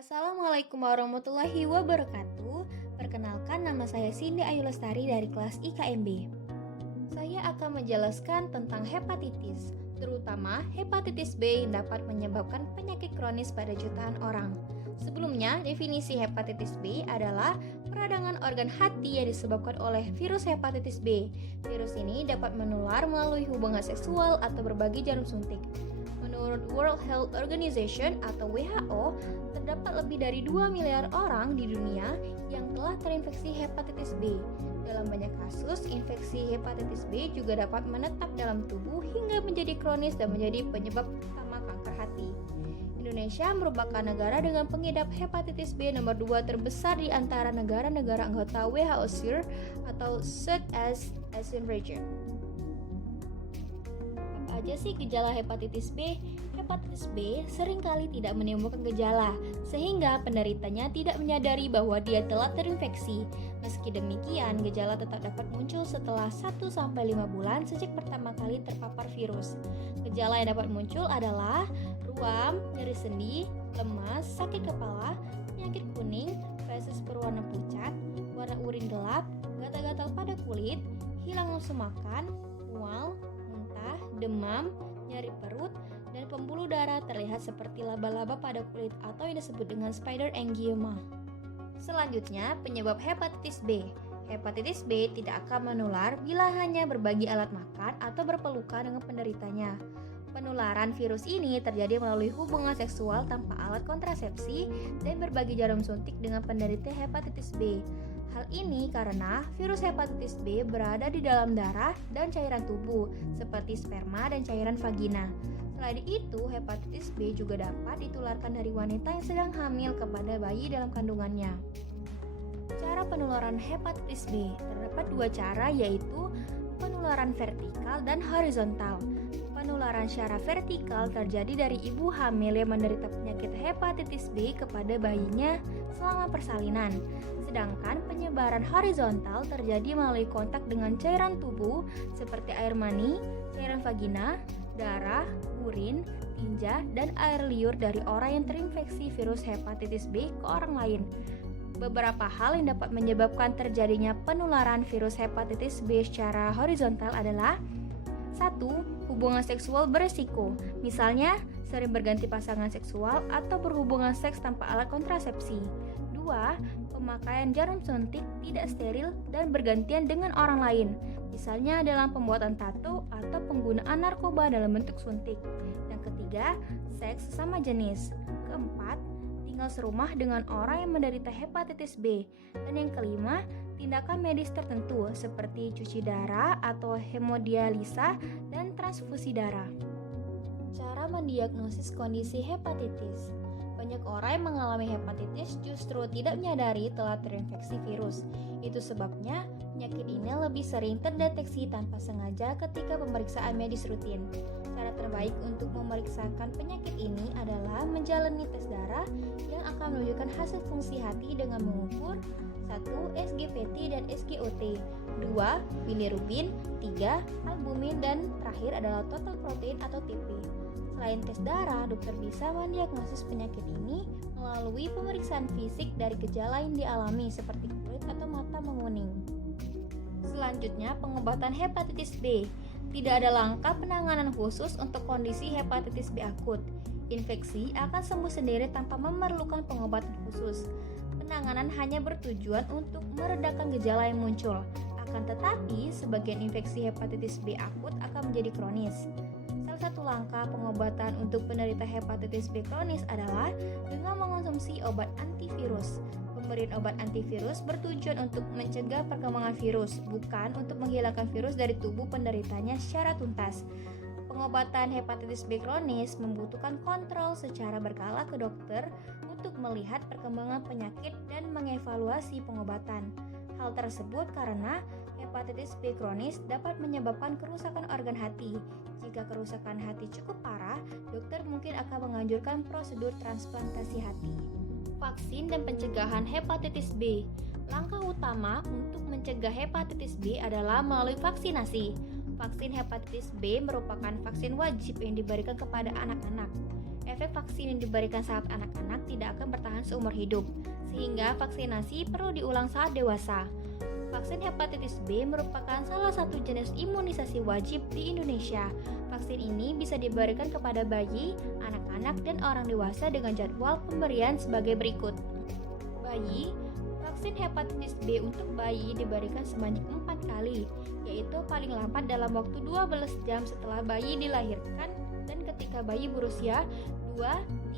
Assalamualaikum warahmatullahi wabarakatuh. Perkenalkan, nama saya Cindy Ayu Lestari dari kelas IKMB. Saya akan menjelaskan tentang hepatitis, terutama hepatitis B yang dapat menyebabkan penyakit kronis pada jutaan orang. Sebelumnya, definisi hepatitis B adalah peradangan organ hati yang disebabkan oleh virus hepatitis B. Virus ini dapat menular melalui hubungan seksual atau berbagi jarum suntik. Menurut World Health Organization atau WHO, terdapat lebih dari 2 miliar orang di dunia yang telah terinfeksi hepatitis B. Dalam banyak kasus, infeksi hepatitis B juga dapat menetap dalam tubuh hingga menjadi kronis dan menjadi penyebab utama kanker hati. Indonesia merupakan negara dengan pengidap hepatitis B nomor 2 terbesar di antara negara-negara anggota WHO SEER atau Southeast Asian Region. Apa aja sih gejala hepatitis B? Hepatitis B seringkali tidak menimbulkan gejala, sehingga penderitanya tidak menyadari bahwa dia telah terinfeksi. Meski demikian, gejala tetap dapat muncul setelah 1-5 bulan sejak pertama kali terpapar virus. Gejala yang dapat muncul adalah ruam, nyeri sendi, lemas, sakit kepala, penyakit kuning, feses berwarna pucat, warna urin gelap, gatal-gatal pada kulit, hilang nafsu makan, mual, muntah, demam, nyeri perut, dan pembuluh darah terlihat seperti laba-laba pada kulit atau yang disebut dengan spider angioma. Selanjutnya, penyebab hepatitis B. Hepatitis B tidak akan menular bila hanya berbagi alat makan atau berpelukan dengan penderitanya. Penularan virus ini terjadi melalui hubungan seksual tanpa alat kontrasepsi dan berbagi jarum suntik dengan penderita hepatitis B. Hal ini karena virus hepatitis B berada di dalam darah dan cairan tubuh, seperti sperma dan cairan vagina. Selain itu, hepatitis B juga dapat ditularkan dari wanita yang sedang hamil kepada bayi dalam kandungannya. Cara penularan hepatitis B terdapat 2 cara, yaitu penularan vertikal dan horizontal. Penularan secara vertikal terjadi dari ibu hamil yang menderita penyakit hepatitis B kepada bayinya selama persalinan. Sedangkan penyebaran horizontal terjadi melalui kontak dengan cairan tubuh seperti air mani, cairan vagina, darah, urin, tinja, dan air liur dari orang yang terinfeksi virus hepatitis B ke orang lain. Beberapa hal yang dapat menyebabkan terjadinya penularan virus hepatitis B secara horizontal adalah 1. Hubungan seksual beresiko, misalnya sering berganti pasangan seksual atau berhubungan seks tanpa alat kontrasepsi. 2. Pemakaian jarum suntik tidak steril dan bergantian dengan orang lain, misalnya dalam pembuatan tato atau penggunaan narkoba dalam bentuk suntik. Yang ketiga, seks sesama jenis. Keempat, tinggal serumah dengan orang yang menderita hepatitis B. Dan yang kelima, tindakan medis tertentu seperti cuci darah atau hemodialisa dan transfusi darah. Cara mendiagnosis kondisi hepatitis. Banyak orang yang mengalami hepatitis justru tidak menyadari telah terinfeksi virus. Itu sebabnya penyakit ini lebih sering terdeteksi tanpa sengaja ketika pemeriksaan medis rutin. Cara terbaik untuk memeriksakan penyakit ini adalah menjalani tes darah yang akan menunjukkan hasil fungsi hati dengan mengukur 1. SGPT dan SGOT, 2. bilirubin, 3. albumin, dan terakhir adalah total protein atau TP. Selain tes darah, dokter bisa mendiagnosis penyakit ini melalui pemeriksaan fisik dari gejala yang dialami seperti kulit atau mata menguning. Selanjutnya, pengobatan hepatitis B. Tidak ada langkah penanganan khusus untuk kondisi hepatitis B akut. Infeksi akan sembuh sendiri tanpa memerlukan pengobatan khusus. Penanganan hanya bertujuan untuk meredakan gejala yang muncul. Akan tetapi, sebagian infeksi hepatitis B akut akan menjadi kronis. Salah satu langkah pengobatan untuk penderita hepatitis B kronis adalah dengan mengonsumsi obat antivirus. Pemberian obat antivirus bertujuan untuk mencegah perkembangan virus, bukan untuk menghilangkan virus dari tubuh penderitanya secara tuntas. Pengobatan hepatitis B kronis membutuhkan kontrol secara berkala ke dokter untuk melihat perkembangan penyakit dan mengevaluasi pengobatan. Hal tersebut karena hepatitis B kronis dapat menyebabkan kerusakan organ hati. Jika kerusakan hati cukup parah, dokter mungkin akan menganjurkan prosedur transplantasi hati. Vaksin dan pencegahan hepatitis B. Langkah utama untuk mencegah hepatitis B adalah melalui vaksinasi. Vaksin hepatitis B merupakan vaksin wajib yang diberikan kepada anak-anak. efek vaksin yang diberikan saat anak-anak tidak akan bertahan seumur hidup, sehingga vaksinasi perlu diulang saat dewasa. Vaksin hepatitis B merupakan salah satu jenis imunisasi wajib di Indonesia. Vaksin ini bisa diberikan kepada bayi, anak-anak, dan orang dewasa dengan jadwal pemberian sebagai berikut. Bayi, vaksin hepatitis B untuk bayi diberikan sebanyak 4 kali, yaitu paling lambat dalam waktu 12 jam setelah bayi dilahirkan dan ketika bayi berusia 2,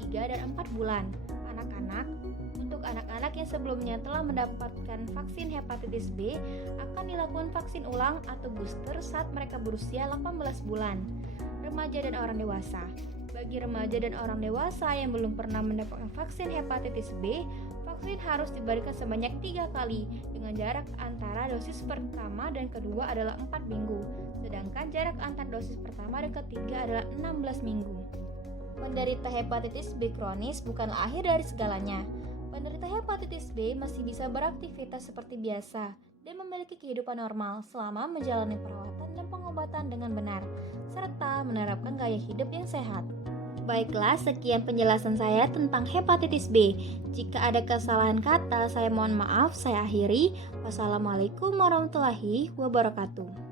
3, dan 4 bulan. Anak-anak, untuk anak-anak yang sebelumnya telah mendapatkan vaksin hepatitis B akan dilakukan vaksin ulang atau booster saat mereka berusia 18 bulan. Remaja dan orang dewasa. Bagi remaja dan orang dewasa yang belum pernah mendapatkan vaksin hepatitis B, vaksin harus diberikan sebanyak 3 kali dengan jarak antara dosis pertama dan kedua adalah 4 minggu, sedangkan jarak antar dosis pertama dan ketiga adalah 16 minggu. Menderita hepatitis B kronis bukanlah akhir dari segalanya. Penderita hepatitis B masih bisa beraktivitas seperti biasa dan memiliki kehidupan normal selama menjalani perawatan dan pengobatan dengan benar, serta menerapkan gaya hidup yang sehat. Baiklah, sekian penjelasan saya tentang hepatitis B. Jika ada kesalahan kata, saya mohon maaf. Saya akhiri. Wassalamualaikum warahmatullahi wabarakatuh.